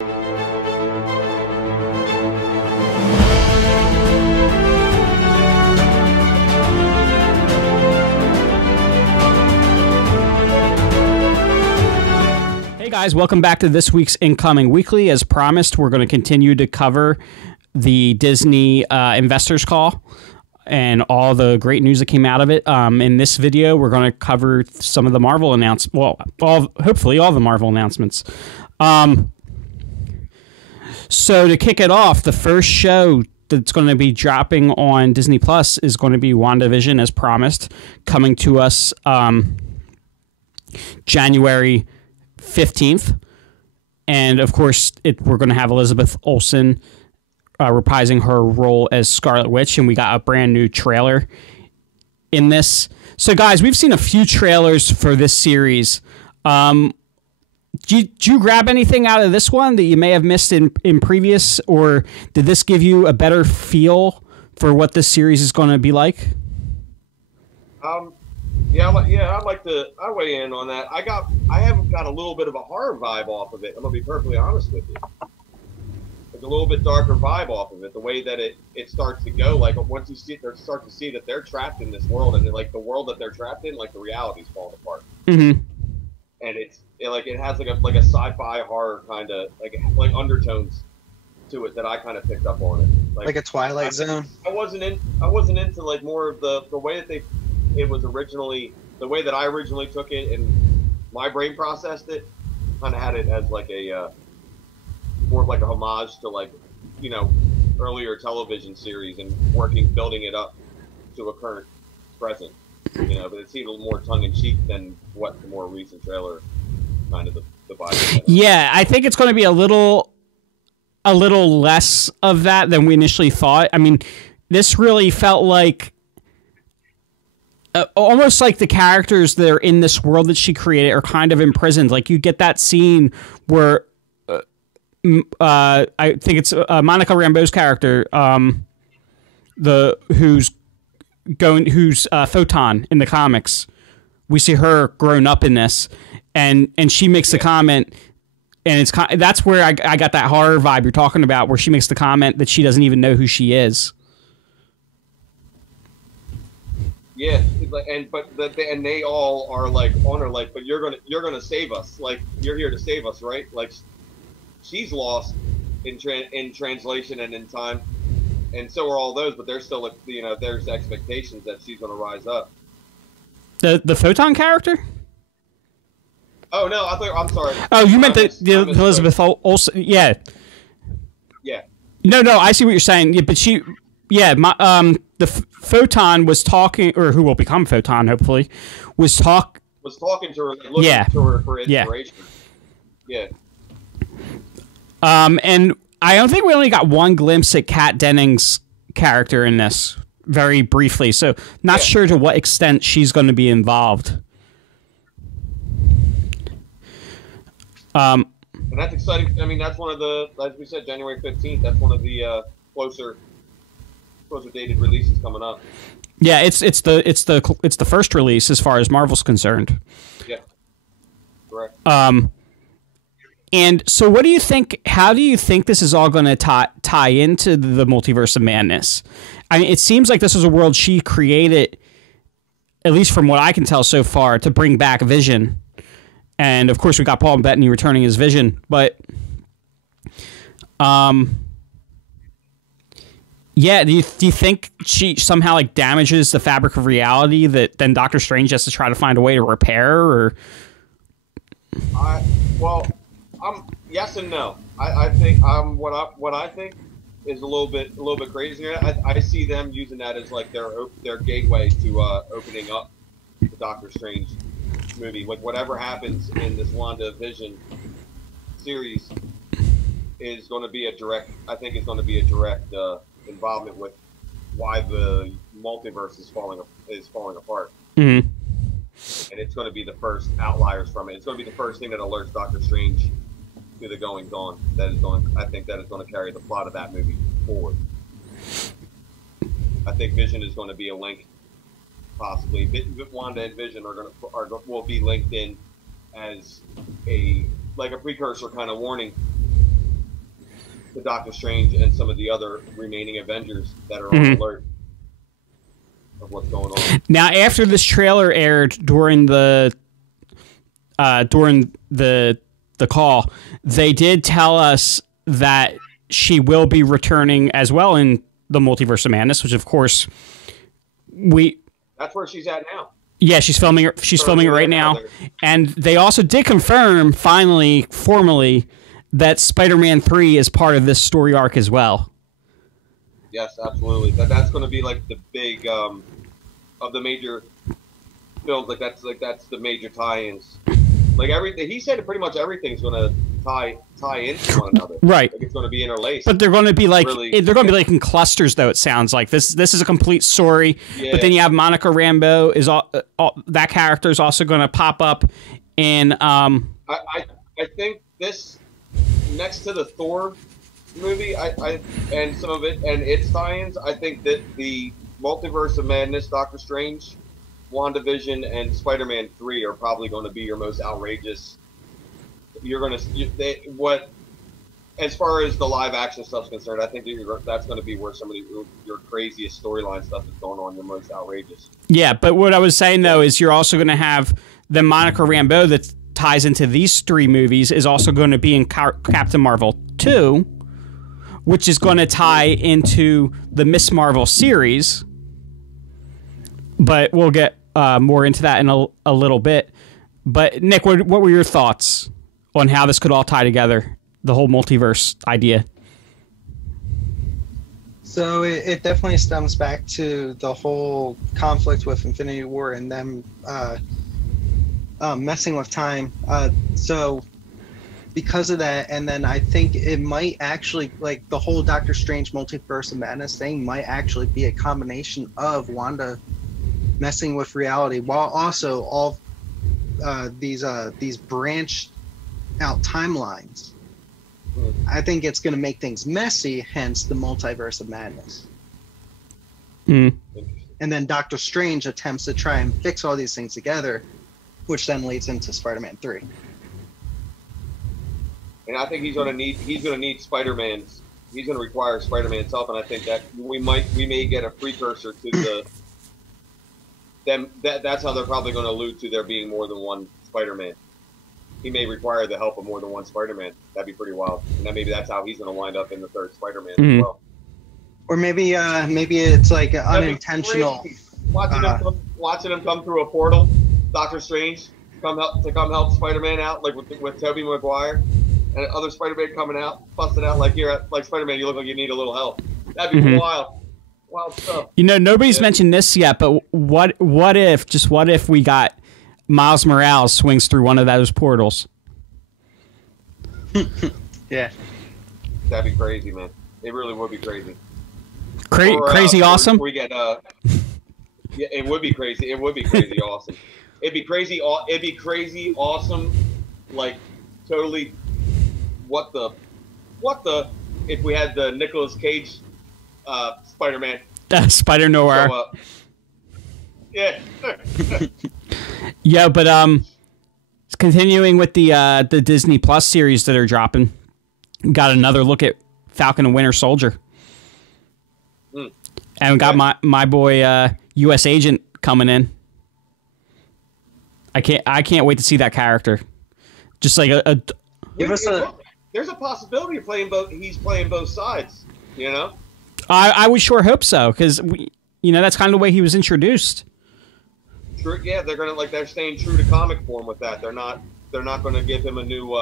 Hey guys, welcome back to this week's Incoming Weekly. As promised, we're going to continue to cover the Disney investors call and all the great news that came out of it. In this video, we're going to cover some of the Marvel announcements. Well, hopefully all the Marvel announcements. So to kick it off, the first show that's going to be dropping on Disney Plus is going to be WandaVision, as promised, coming to us January 15th. And of course, we're going to have Elizabeth Olsen reprising her role as Scarlet Witch, and we got a brand new trailer in this. So guys, we've seen a few trailers for this series. Did you grab anything out of this one that you may have missed in previous, or did this give you a better feel for what this series is going to be like? Yeah, I'd like to. I weigh in on that. I have got a little bit of a horror vibe off of it. I'm gonna be perfectly honest with you. There's a little bit darker vibe off of it. The way that it starts to go, like once you start to see that they're trapped in this world, and like the world that they're trapped in, like the reality's falling apart. Mm-hmm. And it has like a sci-fi horror kind of like undertones to it that I kind of picked up on it. Like a Twilight Zone. I wasn't into like more of the way that it was originally, the way that I originally took it and my brain processed it, kind of had it as like a more of like a homage to, like, you know, earlier television series and building it up to a current present, you know, but it seemed a little more tongue-in-cheek than what the more recent trailer kind of the vibe. Yeah, I think it's going to be a little less of that than we initially thought. I mean, this really felt like almost like the characters that are in this world that she created are kind of imprisoned. Like, you get that scene where I think it's Monica Rambeau's character, who's Photon in the comics. We see her grown up in this, and she makes the comment, and that's where I got that horror vibe you're talking about, where she makes the comment that she doesn't even know who she is. Yeah, and they all are like on her, like, but you're gonna save us, like, you're here to save us, right? Like, she's lost in translation and in time, and so are all those, but there's still, you know, there's expectations that she's gonna rise up. The Photon character? Oh no, I'm sorry. Oh, you meant the Elizabeth Olsen? Yeah. Yeah. No, I see what you're saying. Yeah, but she. Yeah, the Photon was talking, or who will become Photon, hopefully, was talking to her, looking to her for inspiration. Yeah. And I don't think we only got one glimpse at Kat Dennings' character in this, very briefly, so not sure to what extent she's going to be involved. And that's exciting. I mean, that's one of the, as we said, January 15th, that's one of the closer dated releases coming up. Yeah, it's the first release as far as Marvel's concerned. Yeah, correct. And so, what do you think? How do you think this is all going to tie into the Multiverse of Madness? I mean, it seems like this is a world she created, at least from what I can tell so far, to bring back Vision. And of course, we got Paul Bettany returning as Vision, but yeah, do you think she somehow like damages the fabric of reality that then Doctor Strange has to try to find a way to repair? Or yes and no. I think what I think is a little bit crazier. I see them using that as like their gateway to opening up the Doctor Strange movie. Like, whatever happens in this WandaVision series is going to be a direct. I think it's going to be a direct involvement with why the multiverse is falling apart. Mm-hmm. And it's going to be the first outliers from it. It's going to be the first thing that alerts Doctor Strange to the goings on. I think that is going to carry the plot of that movie forward. I think Vision is going to be a link, possibly. Wanda and Vision will be linked in as a precursor kind of warning to Doctor Strange and some of the other remaining Avengers that are on alert of what's going on. Now, after this trailer aired during the call, they did tell us that she will be returning as well in the Multiverse of Madness, which of course that's where she's at now. Yeah, she's filming it. She's filming it right now, and they also did confirm finally, formally, that Spider-Man 3 is part of this story arc as well. Yes, absolutely. That's going to be like the big of the major films. Like that's the major tie-ins. Like everything, he said pretty much everything's going to tie into one another. Right. Like it's going to be interlaced. But they're going to be like really, they're going to be like in clusters, though. It sounds like this is a complete story. Yeah. But then you have Monica Rambeau is all that character is also going to pop up in. I think this next to the Thor movie, and some of it and its tie-ins. I think that the Multiverse of Madness, Doctor Strange, WandaVision, and Spider-Man 3 are probably going to be your most outrageous. As far as the live action stuff's concerned, I think that's going to be where some of your craziest storyline stuff is going on, your most outrageous. Yeah, but what I was saying though is you're also going to have the Monica Rambeau that ties into these three movies is also going to be in Captain Marvel 2, which is going to tie into the Miss Marvel series. But we'll get more into that in a little bit. But Nick, what were your thoughts on how this could all tie together, the whole multiverse idea? So it definitely stems back to the whole conflict with Infinity War and them messing with time. So because of that, and then I think it might actually, like the whole Doctor Strange Multiverse of Madness thing might actually be a combination of Wanda messing with reality while also all these branched out timelines. I think it's going to make things messy, hence the Multiverse of Madness. And then Doctor Strange attempts to try and fix all these things together, which then leads into Spider-Man 3. And I think he's going to need Spider-Man's. He's going to require Spider-Man's help, and I think that we may get a precursor to that's how they're probably going to allude to there being more than one Spider-Man. He may require the help of more than one Spider-Man. That'd be pretty wild. And then maybe that's how he's going to wind up in the third Spider-Man as well. Or maybe it's like unintentional. Watching him come through a portal, Doctor Strange come help Spider-Man out, like with Tobey Maguire, and other Spider-Man coming out, busting out like Spider-Man. You look like you need a little help. That'd be wild. Wild stuff. You know, nobody's mentioned this yet, but what if we got Miles Morales swings through one of those portals? Yeah. That'd be crazy, man. It really would be crazy. Crazy awesome? We get yeah, it would be crazy. It would be crazy awesome. It'd be crazy awesome, like totally what the if we had the Nicolas Cage Spider-Man. Spider Noir. Yeah. Yeah, but continuing with the Disney Plus series that are dropping, got another look at Falcon and Winter Soldier. And we got my boy U.S. Agent coming in. I can't wait to see that character. Just like there's a possibility of he's playing both sides, you know? I would sure hope so, because that's kind of the way he was introduced. True, yeah, they're staying true to comic form with that. They're not going to give him a new.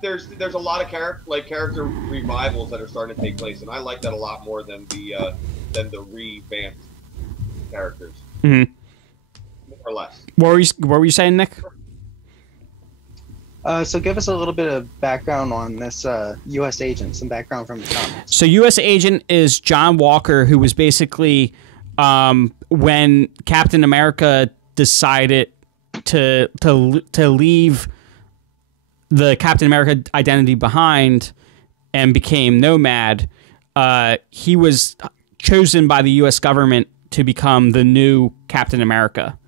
There's a lot of character revivals that are starting to take place, and I like that a lot more than the revamped characters. Mm-hmm. More or less. What were you saying, Nick? So give us a little bit of background on this U.S. Agent, some background from the comics. So U.S. Agent is John Walker, who was basically when Captain America decided to leave the Captain America identity behind and became Nomad. He was chosen by the U.S. government to become the new Captain America.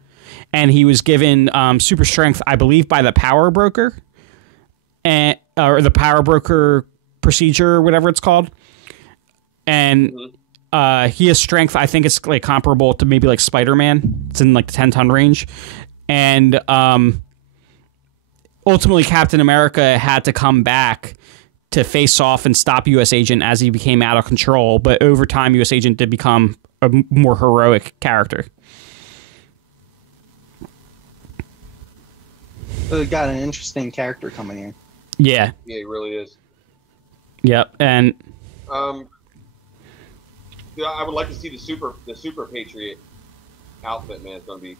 And he was given super strength, I believe, by the Power Broker. And or the power broker procedure, or whatever it's called, and he has strength. I think it's like comparable to maybe like Spider-Man. It's in like the 10-ton range, and ultimately Captain America had to come back to face off and stop U.S. Agent as he became out of control. But over time, U.S. Agent did become a more heroic character. So it got an interesting character coming in. Yeah. Yeah, he really is. Yep. And yeah, I would like to see the Super Patriot outfit, man. It's going to be.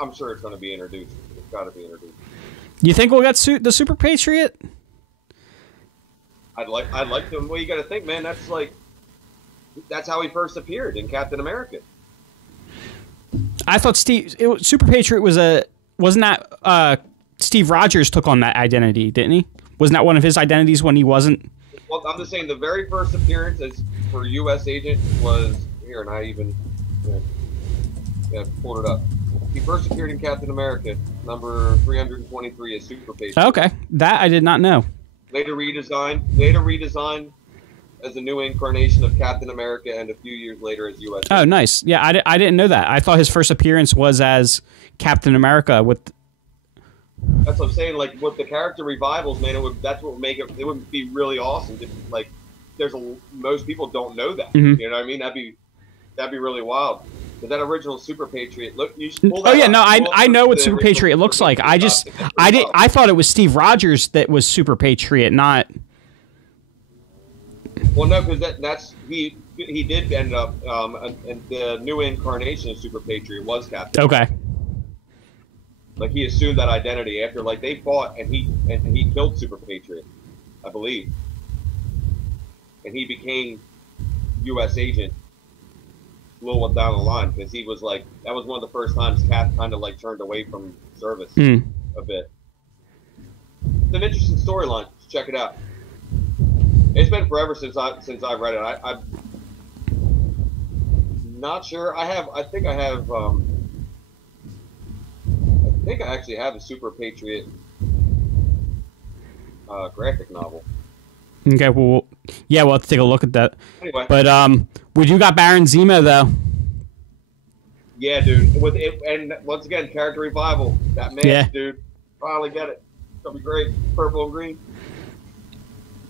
I'm sure it's going to be introduced. It's got to be introduced. You think we'll get the Super Patriot? I'd like to. Well, you got to think, man. That's how he first appeared in Captain America. I thought Super Patriot wasn't that Steve Rogers took on that identity, didn't he? Wasn't that one of his identities when he wasn't? Well, I'm just saying the very first appearance for U.S. Agent was here, and I even pulled it up. He first appeared in Captain America, number 323 as Super Patriot. Okay, that I did not know. Later redesigned as a new incarnation of Captain America, and a few years later as U.S. Oh, nice. Yeah, I didn't know that. I thought his first appearance was as Captain America with. That's what I'm saying. Like with the character revivals, man, that's what would make it. It would be really awesome. Like, most people don't know that. Mm-hmm. You know what I mean? That'd be really wild. But that original Super Patriot, look, you should pull that. Oh yeah, up. no, I know what Super Patriot looks like. I thought it was Steve Rogers that was Super Patriot, not. Well, no, because he did end up, and the new incarnation of Super Patriot was Captain. Okay. Like he assumed that identity after they fought, and he killed Super Patriot, I believe, and he became U.S. Agent a little down the line, because he was that was one of the first times Cap kind of turned away from service a bit. It's an interesting storyline. Check it out. It's been forever since I've read it. I'm not sure. I think I actually have a Super Patriot graphic novel. Okay, well, yeah, we'll have to take a look at that. Anyway. But we do got Baron Zemo though. Yeah, dude. With it, and once again, character revival. That man, dude, finally get it. It's gonna be great. Purple and green.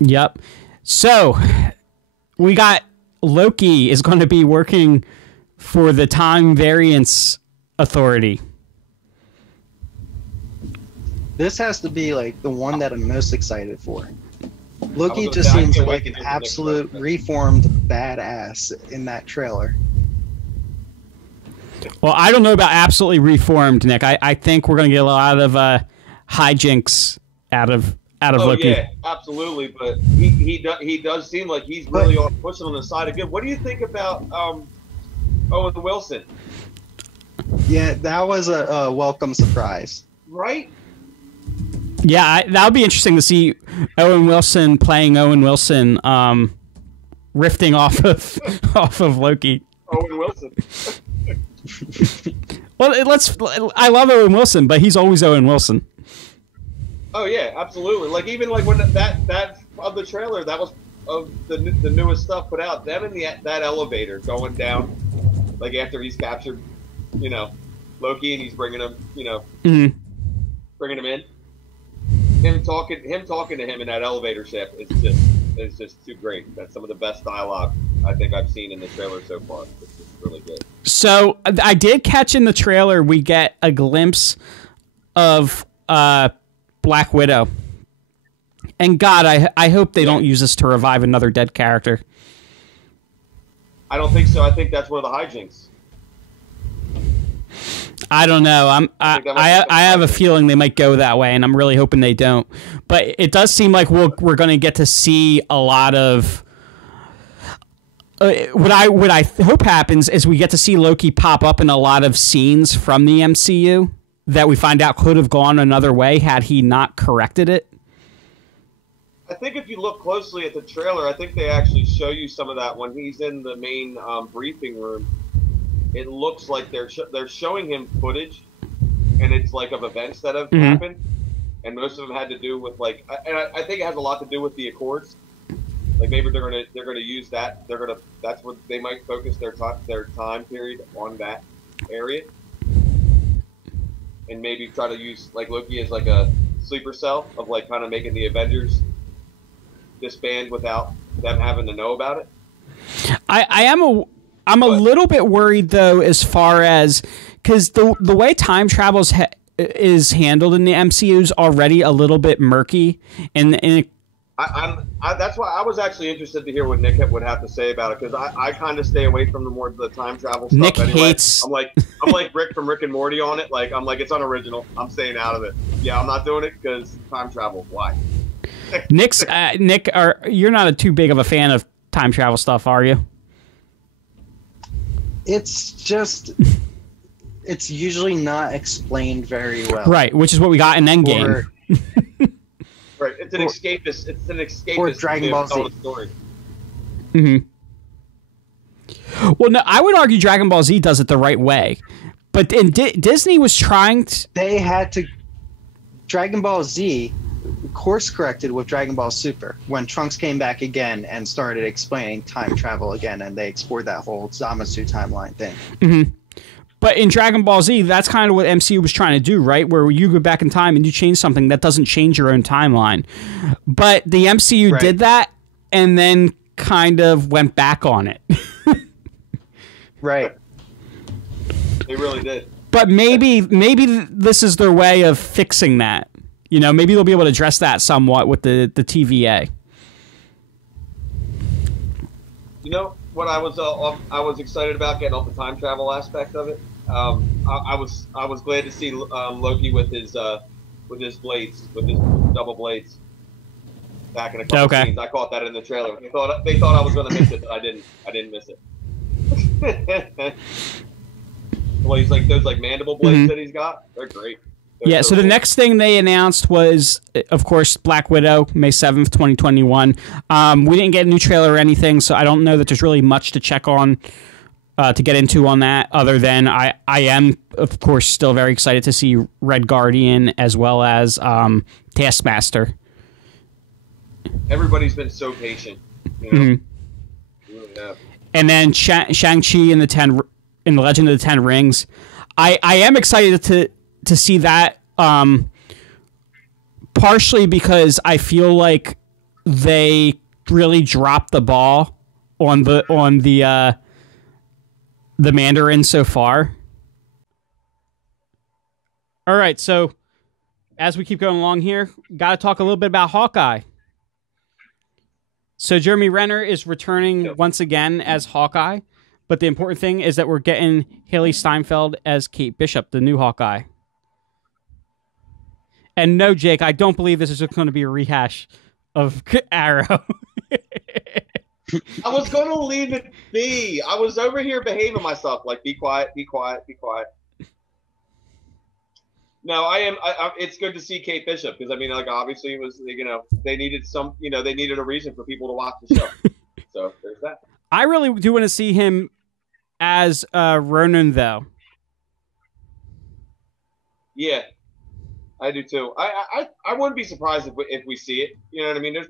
Yep. So we got Loki is going to be working for the Time Variance Authority. This has to be the one that I'm most excited for. Loki just seems like an absolute reformed badass in that trailer. Well, I don't know about absolutely reformed, Nick. I think we're going to get a lot of hijinks out of Loki. Yeah, absolutely. But he does seem like he's really pushing on the side of good. What do you think about Owen Wilson? Yeah, that was a welcome surprise. Right? Yeah, that would be interesting to see Owen Wilson playing Owen Wilson, rifting off of Loki. Owen Wilson. Well, I love Owen Wilson, but he's always Owen Wilson. Oh yeah, absolutely. Even when that of the trailer, that was of the newest stuff put out. Them in that elevator going down, after he's captured, Loki, and he's bringing him, bringing him in. Him talking to him in that elevator shaft is just too great. That's some of the best dialogue I think I've seen in the trailer so far. It's just really good. So I did catch in the trailer we get a glimpse of Black Widow, and God, I hope they don't use this to revive another dead character. I don't think so. I think that's one of the hijinks. I don't know. I have a feeling they might go that way, and I'm really hoping they don't. But it does seem like we're going to get to see a lot of. What I hope happens is we get to see Loki pop up in a lot of scenes from the MCU that we find out could have gone another way had he not corrected it. I think if you look closely at the trailer, I think they actually show you some of that when he's in the main briefing room. It looks like they're showing him footage, and it's of events that have happened. and most of them had to do with like, and I think it has a lot to do with the Accords. Like maybe they're gonna use that. That's what they might focus their time period on that area, and maybe try to use like Loki as like a sleeper cell of like kind of making the Avengers disband without them having to know about it. I'm a little bit worried though, as far as because the way time travel is handled in the MCU is already a little bit murky, and that's why I was actually interested to hear what Nick would have to say about it, because I kind of stay away from the time travel stuff. Nick anyway. hates. I'm like Rick from Rick and Morty on it. Like I'm like, it's unoriginal. I'm staying out of it. Yeah, I'm not doing it because time travel. Why? Nick, you're not too big of a fan of time travel stuff, are you? It's just, it's usually not explained very well. Right, which is what we got in Endgame. Right, it's an escapist. It's an escapist. Or Dragon Ball Z. Story. Mm-hmm. Well, no, I would argue Dragon Ball Z does it the right way, but Disney was trying to. They had to. Dragon Ball Z course corrected with Dragon Ball Super when Trunks came back again and started explaining time travel again, and they explored that whole Zamasu timeline thing. Mm-hmm. But in Dragon Ball Z, that's kind of what MCU was trying to do, right? Where you go back in time and you change something that doesn't change your own timeline. But the MCU did that and then kind of went back on it. Right. They really did. But maybe this is their way of fixing that. You know, maybe they'll be able to address that somewhat with the TVA. You know what I was excited about getting off the time travel aspect of it. I was glad to see Loki with his blades, with his double blades, back in a couple scenes. I caught that in the trailer. They thought I was going to miss it, but I didn't miss it. Well, he's like those like mandible blades that he's got. They're great. Yeah, so the next thing they announced was, of course, Black Widow, May 7th, 2021. We didn't get a new trailer or anything, so I don't know that there's really much to check on, to get into on that, other than I am, of course, still very excited to see Red Guardian as well as Taskmaster. Everybody's been so patient. You know? Yeah. And then Shang-Chi in the Legend of the Ten Rings. I am excited to see that, partially because I feel like they really dropped the ball on the Mandarin so far. All right, so as we keep going along here, got to talk a little bit about Hawkeye. So Jeremy Renner is returning once again as Hawkeye, but the important thing is that we're getting Haley Steinfeld as Kate Bishop, the new Hawkeye. And no, Jake, I don't believe this is just going to be a rehash of Arrow. I was going to leave it be. I was over here behaving myself, like be quiet, be quiet, be quiet. No, I am. It's good to see Kate Bishop because I mean, like obviously it was, you know, they needed they needed a reason for people to watch the show. So there's that. I really do want to see him as Ronan, though. Yeah. I do too. I wouldn't be surprised if we see it. You know what I mean? I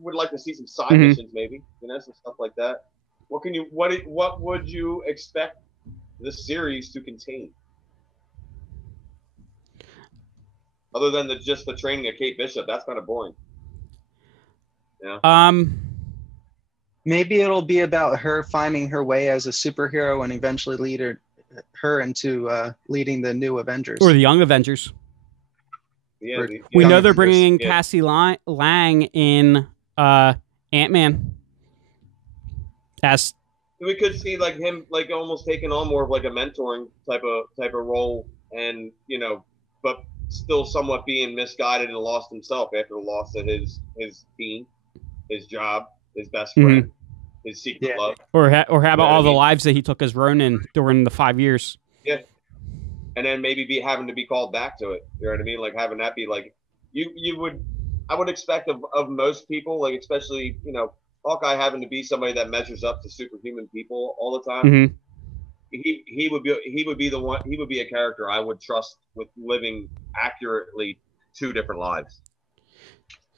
would like to see some side missions, maybe. You know, some stuff like that. What would you expect the series to contain? Other than just the training of Kate Bishop, that's kind of boring. Yeah. Maybe it'll be about her finding her way as a superhero and eventually lead her into leading the new Avengers or the Young Avengers. Yeah, we know they're bringing in Cassie Lang in Ant-Man. As we could see like him like almost taking on more of like a mentoring type of role, and you know, but still somewhat being misguided and lost himself after the loss of his team, his job, his best friend, his secret love. Or how about all the lives that he took as Ronin during the 5 years? Yeah. And then maybe having to be called back to it. You know what I mean? Like having that be like I would expect of most people, like especially, you know, Hawkeye having to be somebody that measures up to superhuman people all the time. Mm-hmm. He would be a character I would trust with living accurately two different lives.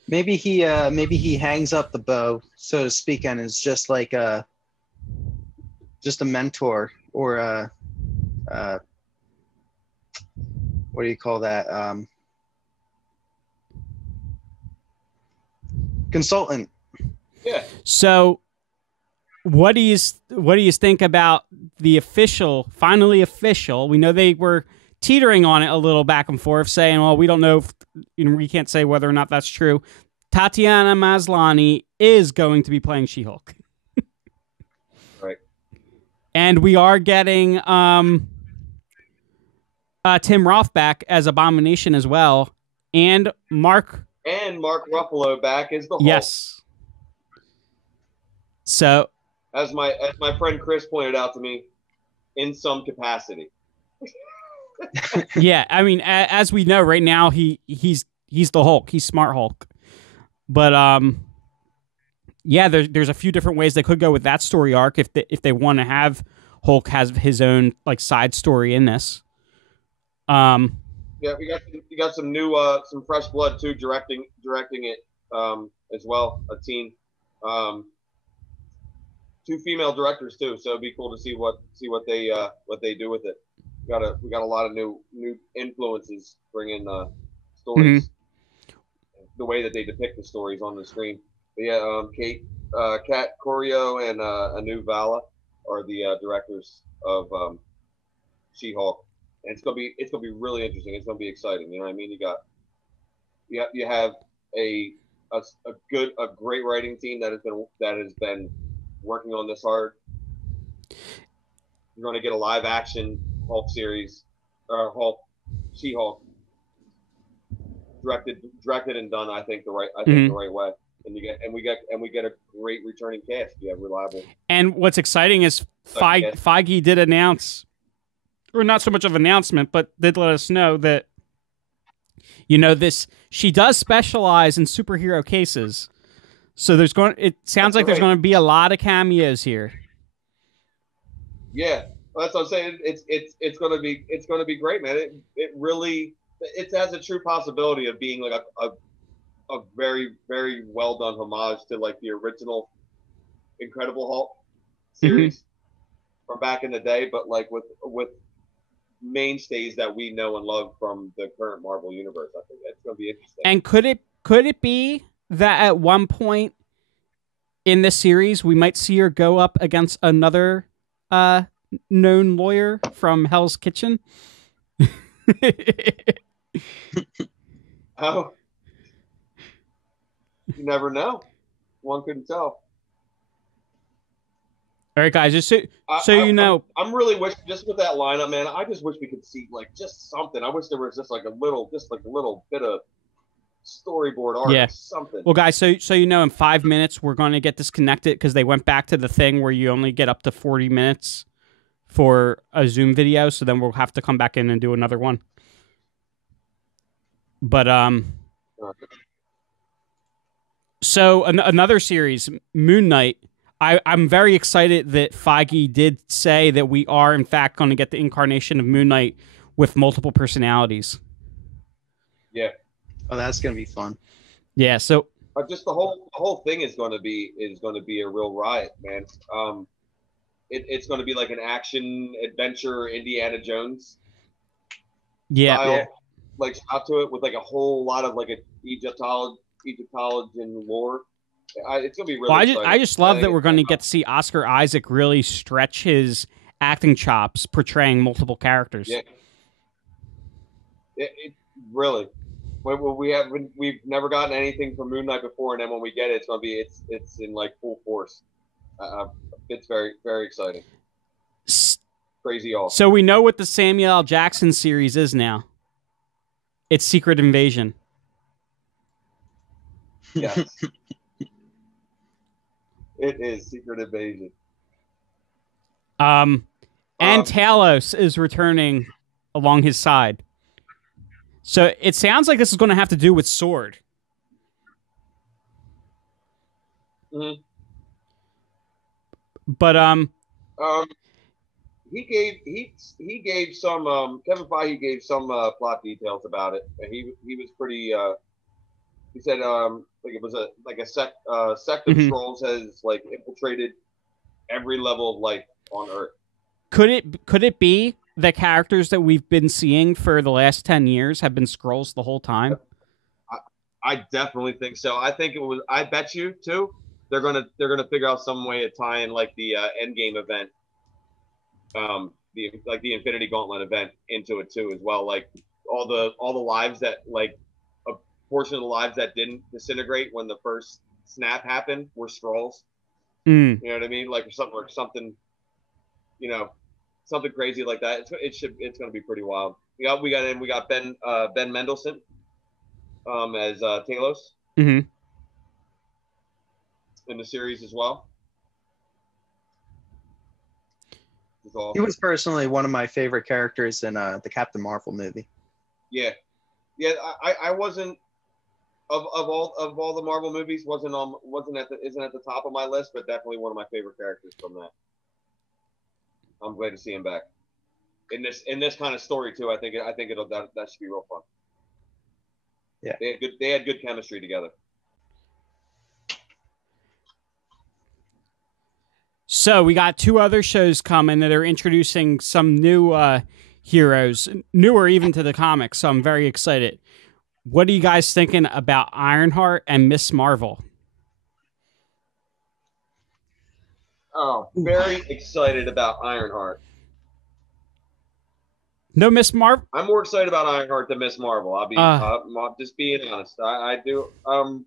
Maybe he hangs up the bow, so to speak, and is just like a mentor or a what do you call that? Consultant. Yeah. So, what do you think about the finally official? We know they were teetering on it a little back and forth, saying, "Well, we don't know if we can't say whether or not that's true." Tatiana Maslany is going to be playing She-Hulk, Right? And we are getting Tim Roth back as Abomination as well, and Mark Ruffalo back as the Hulk. Yes. So, as my friend Chris pointed out to me, in some capacity. yeah, I mean, as we know right now, he's the Hulk. He's Smart Hulk. But yeah, there's a few different ways they could go with that story arc if they want to have Hulk has his own like side story in this. Yeah, we got some new some fresh blood too directing it as well, a team. Two female directors too, so it'd be cool to see what they do with it. We got a lot of new influences bringing stories. Mm-hmm. The way that they depict the stories on the screen. But yeah, Kat Corio and Anu Vala are the directors of She-Hulk, and it's gonna be really interesting. It's gonna be exciting. You know what I mean? You have a great writing team that has been working on this hard. You're gonna get a live action Hulk series, or She-Hulk. Directed and done, I think the right way, and we get a great returning cast. You have reliable. And what's exciting is Feige did announce, or not so much of an announcement, but did let us know that she does specialize in superhero cases. So it sounds like there's going to be a lot of cameos here. Yeah, that's what I'm saying. It's going to be great, man. It really. It has a true possibility of being like a very, very well done homage to like the original Incredible Hulk series from back in the day, but like with mainstays that we know and love from the current Marvel universe. I think that's going to be interesting. And could it be that at one point in this series we might see her go up against another known lawyer from Hell's Kitchen? Oh, you never know. One couldn't tell. All right, guys. Just you know, I'm really wishing just with that lineup, man. I just wish we could see like just something. I wish there was just like a little bit of storyboard art, or something. Well, guys, so you know, in 5 minutes we're going to get disconnected because they went back to the thing where you only get up to 40 minutes for a Zoom video. So then we'll have to come back in and do another one. But so another series, Moon Knight. I'm very excited that Feige did say that we are in fact going to get the incarnation of Moon Knight with multiple personalities. Yeah. Oh, that's gonna be fun. Yeah. So just the whole thing is going to be a real riot, man. It's going to be like an action adventure Indiana Jones. Yeah. Style. Like shot to it with like a whole lot of like a Egyptologian lore. It's gonna be really. Well, I just love that we're going to get to see Oscar Isaac really stretch his acting chops, portraying multiple characters. Yeah. It really. We've never gotten anything from Moon Knight before, and then when we get it, it's in like full force. It's very, very exciting. Crazy awesome. So we know what the Samuel L. Jackson series is now. It's Secret Invasion. Yes. It is Secret Invasion. And Talos is returning along his side. So it sounds like this is going to have to do with Sword. Mm-hmm. But he gave some Kevin Feige gave some plot details about it. And he was pretty. He said like it was a sect of Mhm. Skrulls has like infiltrated every level of life on Earth. Could it be the characters that we've been seeing for the last 10 years have been Skrulls the whole time? I definitely think so. I think it was. I bet you too. They're gonna figure out some way to tie in like the Endgame event, the Infinity Gauntlet event into it too as well. Like all the lives that like a portion of the lives that didn't disintegrate when the first snap happened were Skrulls. Mm. You know what I mean? Like something, you know, something crazy like that. It's gonna be pretty wild. We got Ben Mendelsohn as Talos Hmm. in the series as well. He was personally one of my favorite characters in the Captain Marvel movie. Yeah. I wasn't of all the Marvel movies isn't at the top of my list, but definitely one of my favorite characters from that. I'm glad to see him back in this kind of story too. I think that should be real fun. Yeah, they had good chemistry together. So we got two other shows coming that are introducing some new heroes, newer even to the comics. So I'm very excited. What are you guys thinking about Ironheart and Miss Marvel? Oh, very excited about Ironheart. No Miss Marvel. I'm more excited about Ironheart than Miss Marvel. I'm just being honest. I do. I'm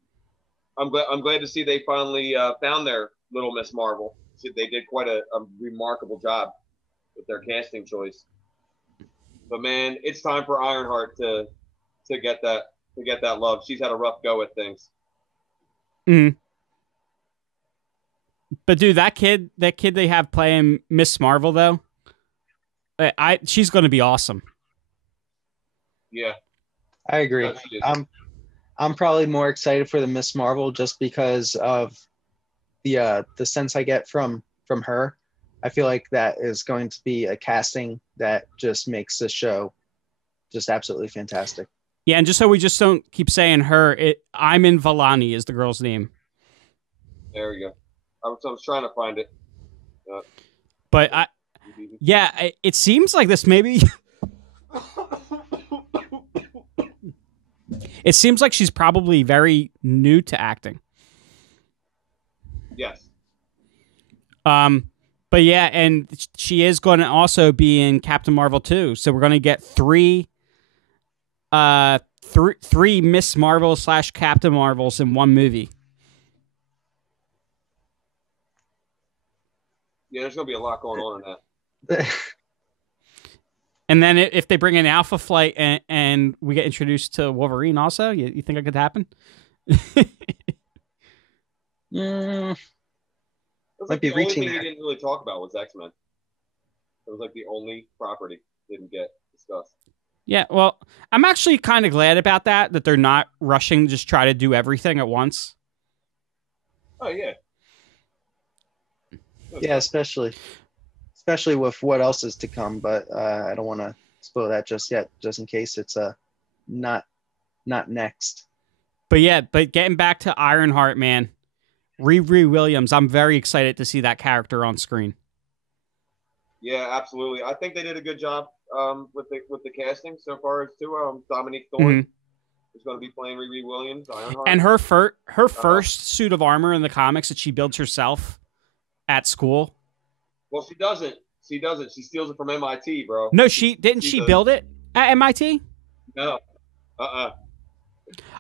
glad to see they finally found their little Miss Marvel. They did quite a remarkable job with their casting choice. But man, it's time for Ironheart to get that love. She's had a rough go at things. Mm. But dude, that kid they have playing Miss Marvel though, she's going to be awesome. Yeah, I agree. I'm probably more excited for the Miss Marvel just because of the sense I get from her. I feel like that is going to be a casting that just makes the show just absolutely fantastic. Yeah, and just so we just don't keep saying her, Iman Vellani is the girl's name. There we go. I was trying to find it. But it seems like this maybe. It seems like she's probably very new to acting. Yes. But yeah, and she is going to also be in Captain Marvel 2. So we're going to get three Miss Marvel / Captain Marvels in one movie. Yeah, there's going to be a lot going on in that. And then if they bring in Alpha Flight and we get introduced to Wolverine also, you think it could happen? Might be reaching. The only thing we didn't really talk about was X-Men. It was like the only property didn't get discussed. Yeah, well, I'm actually kind of glad about that they're not rushing to just try to do everything at once. Oh yeah. Yeah, especially with what else is to come, but I don't want to spoil that just yet, just in case it's not next. But getting back to Ironheart, man, Riri Williams, I'm very excited to see that character on screen. Yeah, absolutely. I think they did a good job with the casting so far as to Dominique Thorne is going to be playing Riri Williams, Ironheart, and her first suit of armor in the comics that she builds herself at school. Well, she doesn't. She steals it from MIT, bro. No, she build it at MIT? No.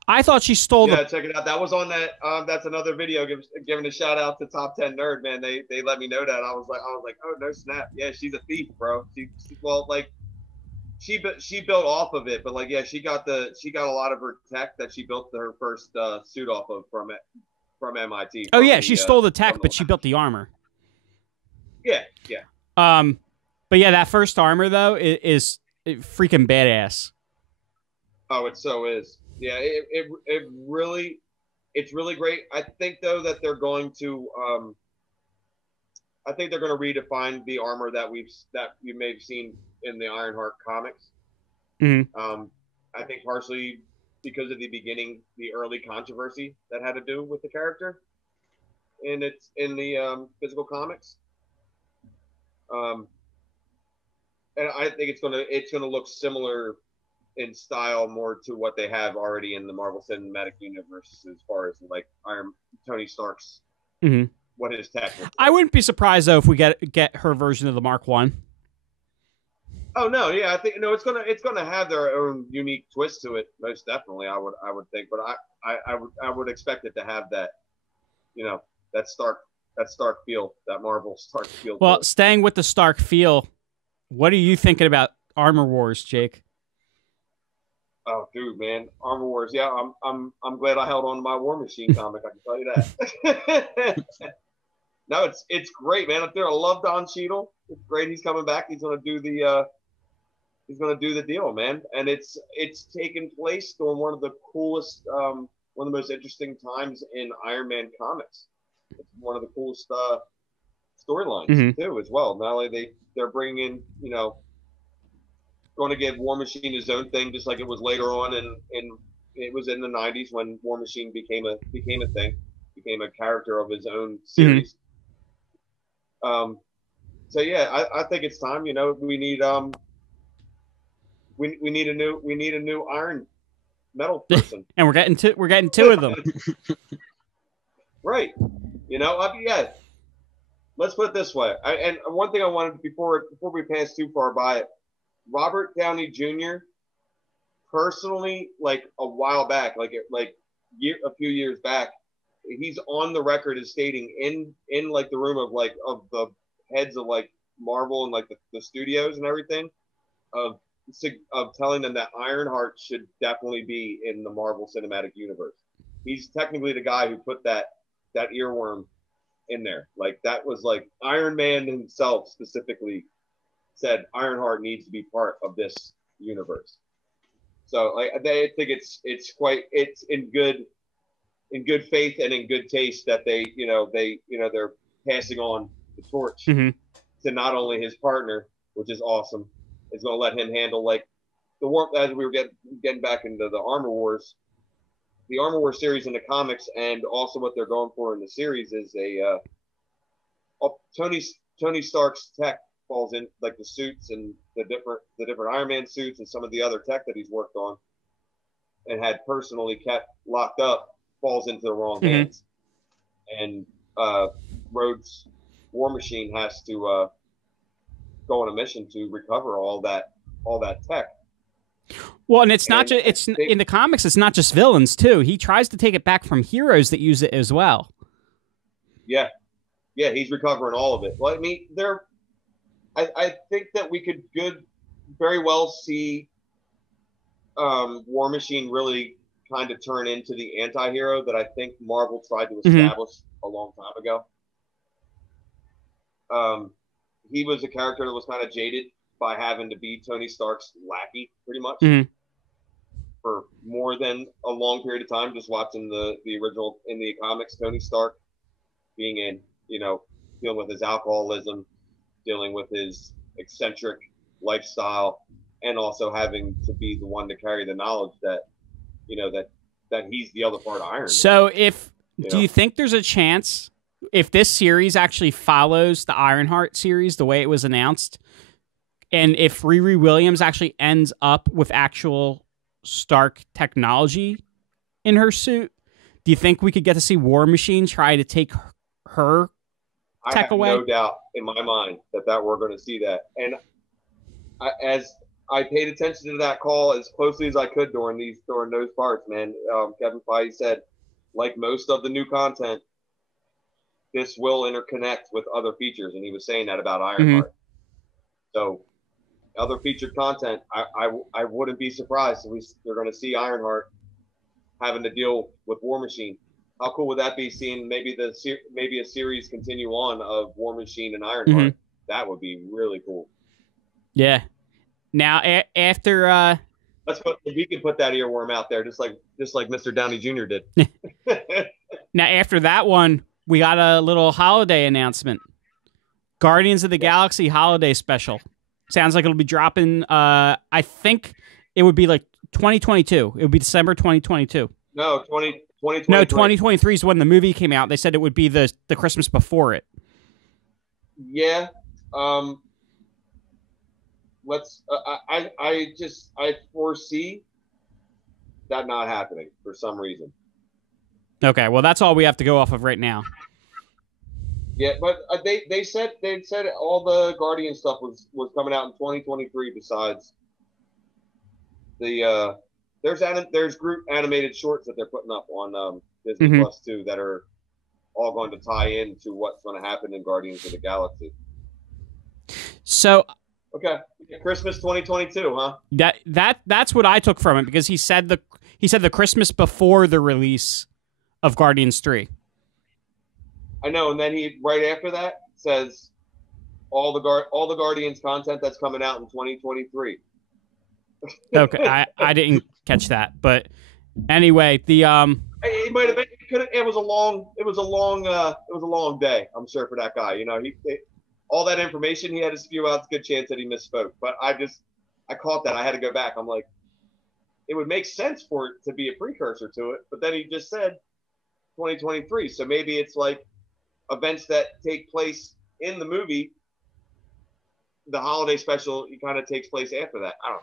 I thought she stole Yeah, check it out. That was on that. That's another video. Giving a shout out to Top 10 Nerd, man. They let me know that. I was like, oh no snap. Yeah, she's a thief, bro. She built off of it, but like, yeah, she got a lot of her tech that she built her first suit off of from MIT. Oh yeah, she stole the tech, but she built the armor. Yeah. But yeah, that first armor though is freaking badass. Oh, it so is. Yeah, it's really great. I think though that they're going to I think they're going to redefine the armor that you may have seen in the Ironheart comics. Mm-hmm. I think partially because of the early controversy that had to do with the character in the physical comics. And I think it's gonna look similar in style more to what they have already in the Marvel Cinematic Universe as far as like Tony Stark's what his tech looks like. I wouldn't be surprised though if we get her version of the Mark 1. Oh no, yeah, I think it's gonna have their own unique twist to it, most definitely. I would think, but I would expect it to have that, that Stark feel, that Marvel Stark feel. Well, staying with the Stark feel, what are you thinking about Armor Wars, Jake? Oh, dude, man, Armor Wars. Yeah, I'm glad I held on to my War Machine comic. I can tell you that. No, it's great, man. Up there, I love Don Cheadle. It's great. He's coming back. He's gonna do the deal, man. And it's taken place during one of the coolest, one of the most interesting times in Iron Man comics. It's one of the coolest storylines too, as well. Not only they're bringing in, going to give War Machine his own thing, just like it was later on, and it was in the '90s when War Machine became a thing, became a character of his own series. So yeah, I think it's time. We need we need a new Iron Metal person, and we're getting two of them. Right. Yeah. Let's put it this way. And one thing I wanted before we pass too far by it, Robert Downey Jr. personally, like a while back, a few years back, he's on the record as stating in like the room of the heads of like Marvel and like the studios and everything, of telling them that Ironheart should definitely be in the Marvel Cinematic Universe. He's technically the guy who put that earworm in there. Like that was like Iron Man himself specifically said Ironheart needs to be part of this universe. So like I think it's in good faith and in good taste that they're passing on the torch to not only his partner, which is awesome, is going to let him handle like the war. As we were getting back into the Armor Wars, the Armor Wars series in the comics, and also what they're going for in the series is Tony Stark's tech falls in, like the suits and the different Iron Man suits and some of the other tech that he's worked on and had personally kept locked up, falls into the wrong hands, and Rhodes' War Machine has to go on a mission to recover all that tech. Well, and it's not just in the comics. It's not just villains too. He tries to take it back from heroes that use it as well. Yeah, he's recovering all of it. Well, I mean, I think that we could very well see War Machine really kind of turn into the anti-hero that I think Marvel tried to establish a long time ago. He was a character that was kind of jaded by having to be Tony Stark's lackey pretty much for more than a long period of time. Just watching the original in the comics, Tony Stark being in, dealing with his alcoholism, dealing with his eccentric lifestyle, and also having to be the one to carry the knowledge that, that he's the other part of Iron Man. So do you think there's a chance if this series actually follows the Ironheart series the way it was announced, and if Riri Williams actually ends up with actual Stark technology in her suit, do you think we could get to see War Machine try to take her tech away? I have no doubt in my mind that we're going to see that. And as I paid attention to that call as closely as I could during those parts, man, Kevin Feige said, like most of the new content, this will interconnect with other features, and he was saying that about Ironheart. So other featured content, I wouldn't be surprised if you're going to see Ironheart having to deal with War Machine. How cool would that be, seeing maybe a series continue on of War Machine and Ironheart? That would be really cool. Yeah. Now after we can put that earworm out there just like Mr. Downey Jr. did. Now after that one, we got a little holiday announcement. Guardians of the Galaxy holiday special. Sounds like it'll be dropping. I think it would be like 2022. It would be December 2022. No, 2023. No, 2023 is when the movie came out. They said it would be the Christmas before it. Yeah. Let's. I foresee that not happening for some reason. Okay, well, that's all we have to go off of right now. Yeah, but they said all the Guardian stuff was coming out in 2023. Besides the there's group animated shorts that they're putting up on Disney Plus too that are all going to tie into what's going to happen in Guardians of the Galaxy. So okay, Christmas 2022, huh? That's what I took from it, because he said the Christmas before the release of Guardians 3. I know, and then he right after that says all the Guardians content that's coming out in 2023. Okay, I didn't catch that, but anyway, the it might have been. It was a long day. I'm sure for that guy. You know, all that information he had to spew out. It's a good chance that he misspoke. But I caught that. I had to go back. I'm like, it would make sense for it to be a precursor to it, but then he just said 2023. So maybe it's like events that take place in the movie. The holiday special kind of takes place after that. I don't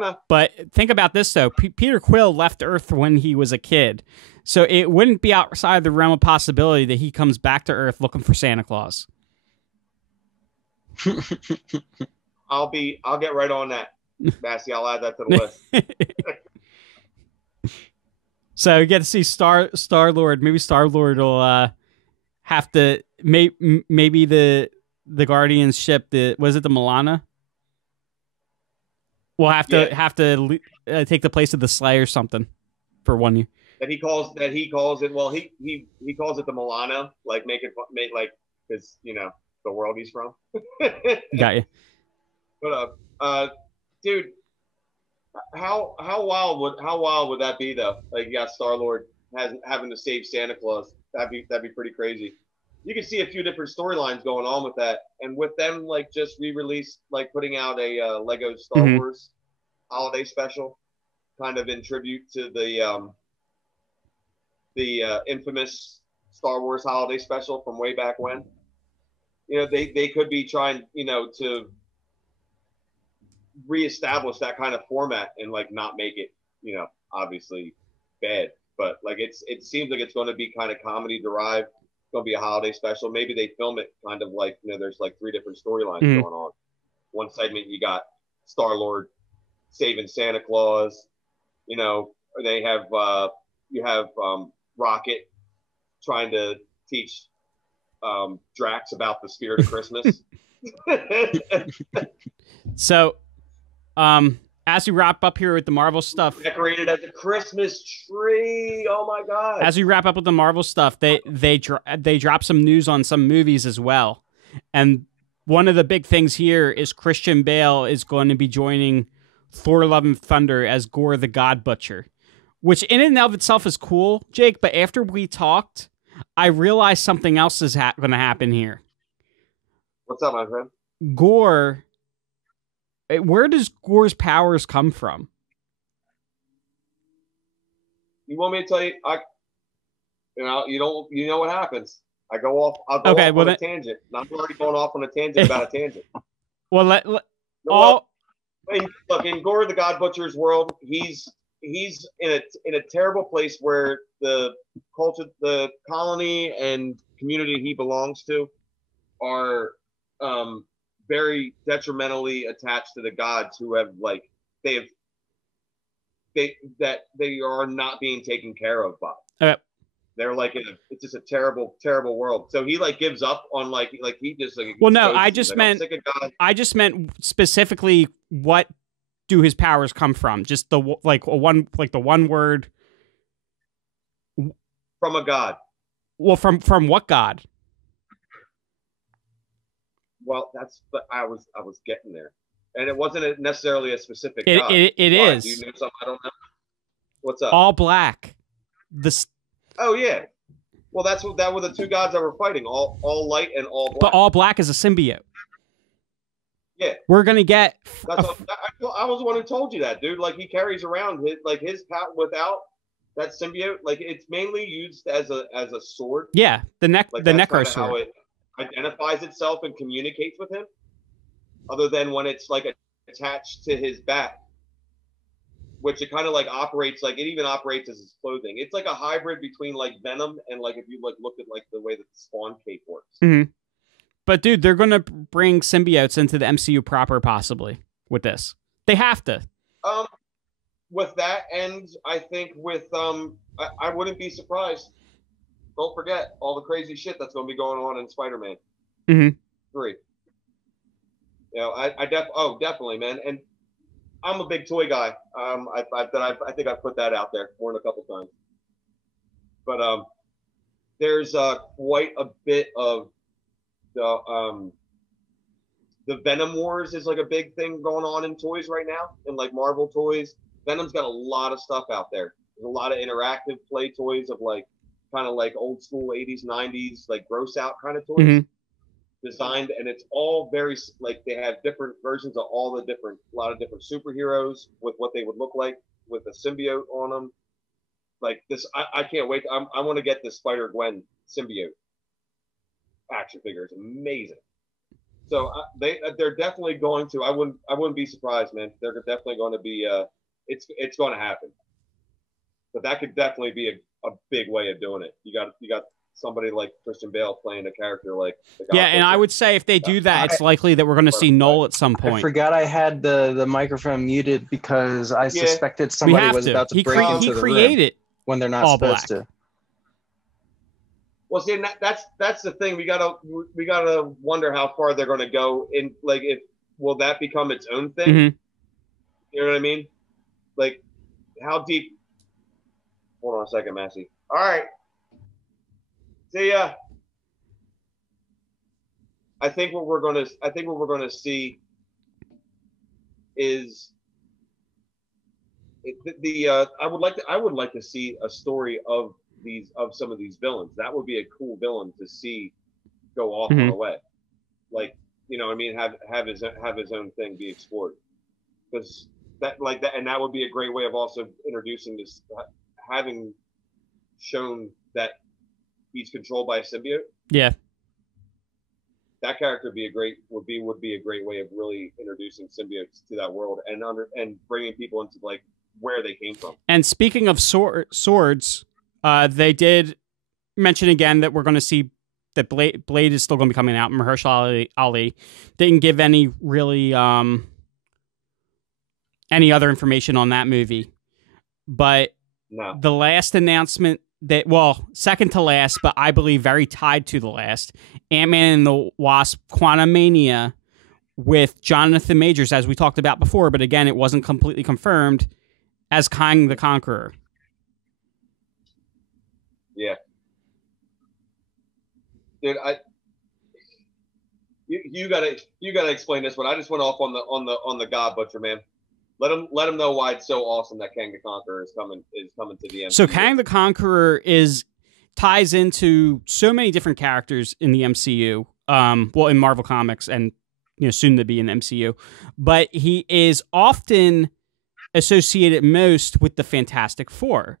know. But think about this, though. Peter Quill left Earth when he was a kid. So it wouldn't be outside the realm of possibility that he comes back to Earth looking for Santa Claus. I'll get right on that, Massey. I'll add that to the list. So you get to see Star-Lord. Maybe Star-Lord will have to... Maybe the Guardians ship, was it the Milana? We'll have to take the place of the Sleigh or something for 1 year. That he calls it. Well, he calls it the Milano, like because the world he's from. Got you. But dude, how wild would that be though? Like, you got Star-Lord having to save Santa Claus. That'd be pretty crazy. You can see a few different storylines going on with that, and with them like just re-release, like putting out a Lego Star Wars holiday special, kind of in tribute to the infamous Star Wars holiday special from way back when. They could be trying, to reestablish that kind of format and like not make it, obviously bad, but like it seems like it's going to be kind of comedy derived. It's going to be a holiday special. Maybe they film it kind of like, there's like 3 different storylines going on. One segment you got Star-Lord saving Santa Claus. They have you have Rocket trying to teach Drax about the spirit of Christmas. So, as we wrap up here with the Marvel stuff, decorated as a Christmas tree. Oh my God! As we wrap up with the Marvel stuff, they drop some news on some movies as well, and one of the big things here is Christian Bale is going to be joining Thor: Love and Thunder as Gore the God Butcher, which in and of itself is cool, Jake. But after we talked, I realized something else is going to happen here. What's up, my friend? Gore. Where does Gore's powers come from? You want me to tell you? You know what happens. I'll go off on a tangent. I'm already going off on a tangent about a tangent. Well, in Gore the God Butcher's world, he's in a terrible place where the culture, the colony and community he belongs to are very detrimentally attached to the gods who have they are not being taken care of by. Okay. They're like it's just a terrible, terrible world. So he gives up on he just Well, no, I just meant specifically what do his powers come from? Just the one word from a god. Well, from what god? Well, I was getting there, and it wasn't necessarily a specific god. It is. Do you know something I don't know? What's up? All black. Oh yeah. Well, that were the two gods that were fighting, all light and all black. But all black is a symbiote. Yeah, we're gonna get. I was the one who told you that, dude. Like he carries around his power without that symbiote. Like it's mainly used as a sword. Yeah, the Necro sword. How it identifies itself and communicates with him. Other than when it's like attached to his back, which it kind of like operates like it even operates as his clothing. It's like a hybrid between like Venom and like if you like look at like the way that the Spawn cape works. Mm-hmm. But dude, they're gonna bring symbiotes into the MCU proper, possibly with this. They have to. With that, and I think with I wouldn't be surprised. Don't forget all the crazy shit that's going to be going on in Spider-Man 3. You know, definitely, man. And I'm a big toy guy. I think I've put that out there more than a couple times. But there's quite a bit of the Venom Wars is like a big thing going on in toys right now, in like Marvel toys. Venom's got a lot of stuff out there. There's a lot of interactive play toys of like kind of like old school 80s, 90s, like gross out kind of toys designed. And it's all very like they have different versions of all the different, a lot of different superheroes with what they would look like with a symbiote on them. Like this, I can't wait. I want to get this Spider-Gwen symbiote action figure. It's amazing. So they're definitely going to. I wouldn't be surprised, man. They're definitely going to be. It's going to happen. But that could definitely be a big way of doing it. You got somebody like Christian Bale playing a character like. And I would say if they do that, it's likely that we're going to see Null at some point. I forgot I had the microphone muted because I suspected somebody was about to break into the room when they're not supposed to. Well, see, that's the thing. We gotta wonder how far they're going to go in. Like, will that become its own thing? Mm-hmm. You know what I mean? Like, how deep? Hold on a second, Massey. All right. See ya. I think what we're gonna see is I would like to see a story of some of these villains. That would be a cool villain to see go off on a way. Like, you know what I mean, have his own thing be explored. Because that and that would be a great way of also introducing this, having shown that he's controlled by a symbiote. Yeah. That character would be a great way of really introducing symbiotes to that world and bringing people into like where they came from. And speaking of swords, they did mention again that we're going to see that Blade is still going to be coming out. Mahershala Ali didn't give any really any other information on that movie, but the last announcement second to last, but I believe very tied to the last, Ant-Man and the Wasp: Quantumania with Jonathan Majors, as we talked about before, but again, it wasn't completely confirmed, as Kang the Conqueror. Yeah, dude, you gotta explain this one. I just went off on the God Butcher, man. Let him know why it's so awesome that Kang the Conqueror is coming to the MCU. So Kang the Conqueror ties into so many different characters in the MCU. In Marvel Comics and soon to be in the MCU, but he is often associated most with the Fantastic Four.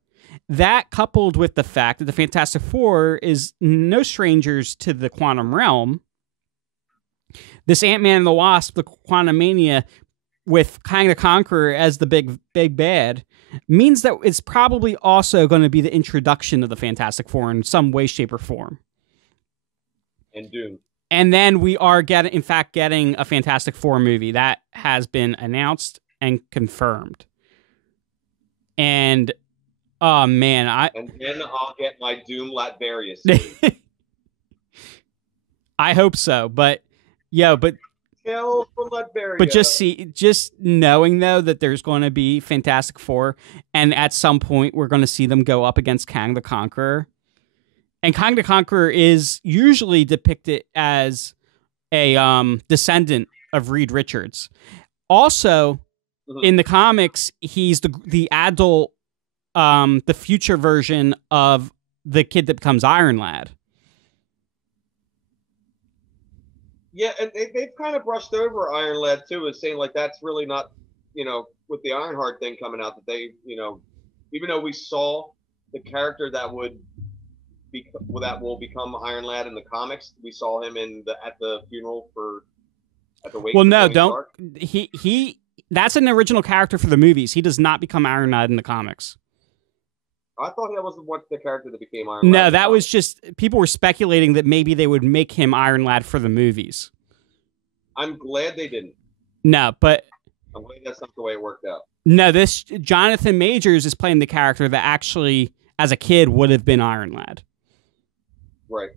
That, coupled with the fact that the Fantastic Four is no strangers to the quantum realm, this Ant-Man and the Wasp, the Quantumania, with Kang the Conqueror as the big bad, means that it's probably also going to be the introduction of the Fantastic Four in some way, shape, or form. And Doom. And then we are getting a Fantastic Four movie that has been announced and confirmed. And oh man, and then I'll get my Doom Latvarius. I hope so, but just knowing though that there's going to be Fantastic Four, and at some point we're going to see them go up against Kang the Conqueror, and Kang the Conqueror is usually depicted as a descendant of Reed Richards. Also, in the comics, he's the adult, the future version of the kid that becomes Iron Lad. Yeah, and they've kind of brushed over Iron Lad too, as saying like that's really not, with the Ironheart thing coming out, that they, even though we saw the character that will become Iron Lad in the comics, we saw him at the funeral at the wake. Well, for no, Tony don't Stark. he. That's an original character for the movies. He does not become Iron Lad in the comics. I thought that was the character that became Iron Lad. No, that was just people were speculating that maybe they would make him Iron Lad for the movies. I'm glad they didn't. No, but I'm glad that's not the way it worked out. no, this Jonathan Majors is playing the character that actually, as a kid, would have been Iron Lad. Right.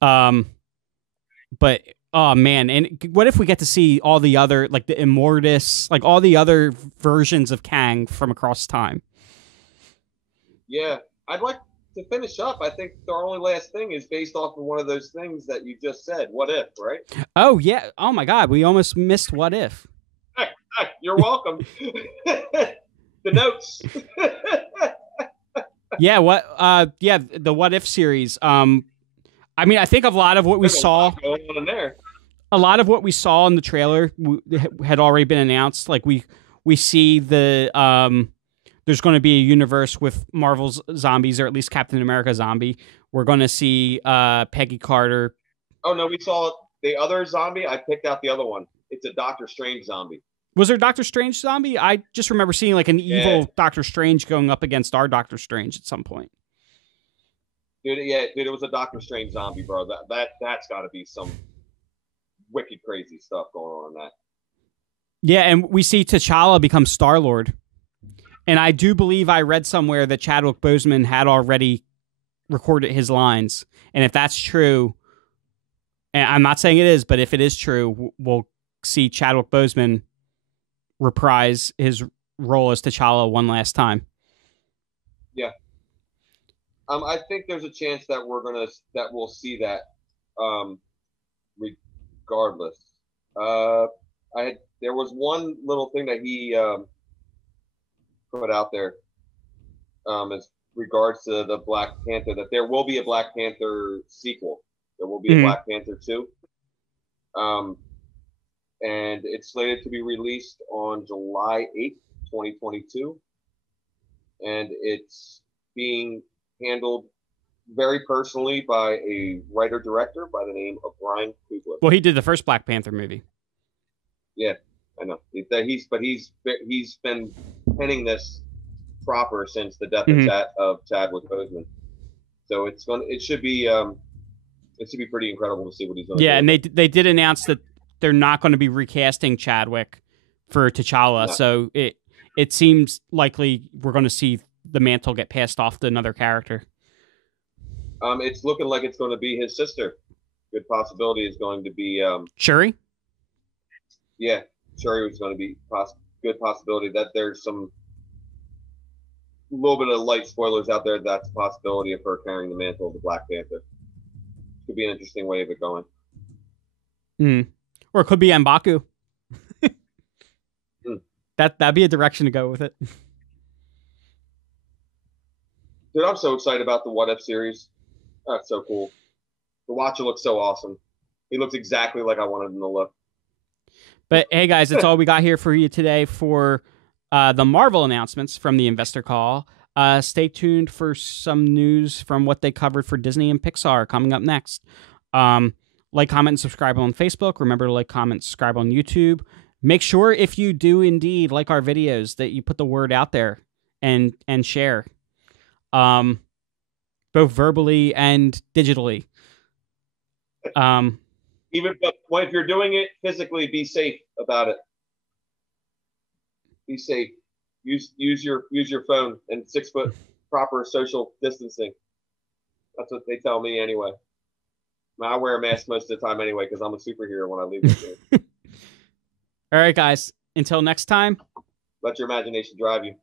But oh man, and what if we get to see all the other, like the Immortus, like all the other versions of Kang from across time? Yeah, I'd like to finish up. I think our only last thing is based off of one of those things that you just said. What if, right? Oh yeah. Oh my God, we almost missed What If. Hey, you're welcome. The notes. Yeah. Yeah. The What If series. I mean, I think a lot of what we saw. Going on in there. A lot of what we saw in the trailer had already been announced. Like we see there's going to be a universe with Marvel's zombies, or at least Captain America zombie. We're going to see Peggy Carter. Oh no, we saw the other zombie. I picked out the other one. It's a Doctor Strange zombie. Was there Doctor Strange zombie? I just remember seeing like an evil Doctor Strange going up against our Doctor Strange at some point. Dude, it was a Doctor Strange zombie, bro. That's got to be some wicked crazy stuff going on in that. Yeah, and we see T'Challa become Star-Lord. And I do believe I read somewhere that Chadwick Boseman had already recorded his lines. And if that's true, and I'm not saying it is, but if it is true, we'll see Chadwick Boseman reprise his role as T'Challa one last time. Yeah. I think there's a chance that we'll see that regardless. There was one little thing that he put out there as regards to the Black Panther, that there will be a Black Panther sequel. There will be a Black Panther 2. And it's slated to be released on July 8th, 2022. And it's being handled very personally by a writer-director by the name of Ryan Coogler. Well, he did the first Black Panther movie. Yeah, I know. He's been penning this proper since the death of Chadwick Boseman. So it should be pretty incredible to see what he's going to do. Yeah, and they did announce that they're not going to be recasting Chadwick for T'Challa, so it seems likely we're going to see the mantle get passed off to another character. It's looking like it's going to be his sister. Good possibility is going to be Shuri? Yeah, Shuri was going to be good possibility. That there's some little bit of light spoilers out there. That's a possibility of her carrying the mantle of the Black Panther. Could be an interesting way of it going. Or it could be M'Baku. That'd be a direction to go with it. Dude, I'm so excited about the What If series. That's so cool. The Watcher looks so awesome. He looks exactly like I wanted him to look. But hey, guys, that's all we got here for you today for the Marvel announcements from the investor call. Stay tuned for some news from what they covered for Disney and Pixar coming up next. Like, comment, and subscribe on Facebook. Remember to like, comment, subscribe on YouTube. Make sure if you do indeed like our videos that you put the word out there and share. Both verbally and digitally. Even if you're doing it physically, be safe about it. Be safe. Use your phone and 6 foot proper social distancing. That's what they tell me anyway. I wear a mask most of the time anyway because I'm a superhero when I leave this game. All right, guys. Until next time. Let your imagination drive you.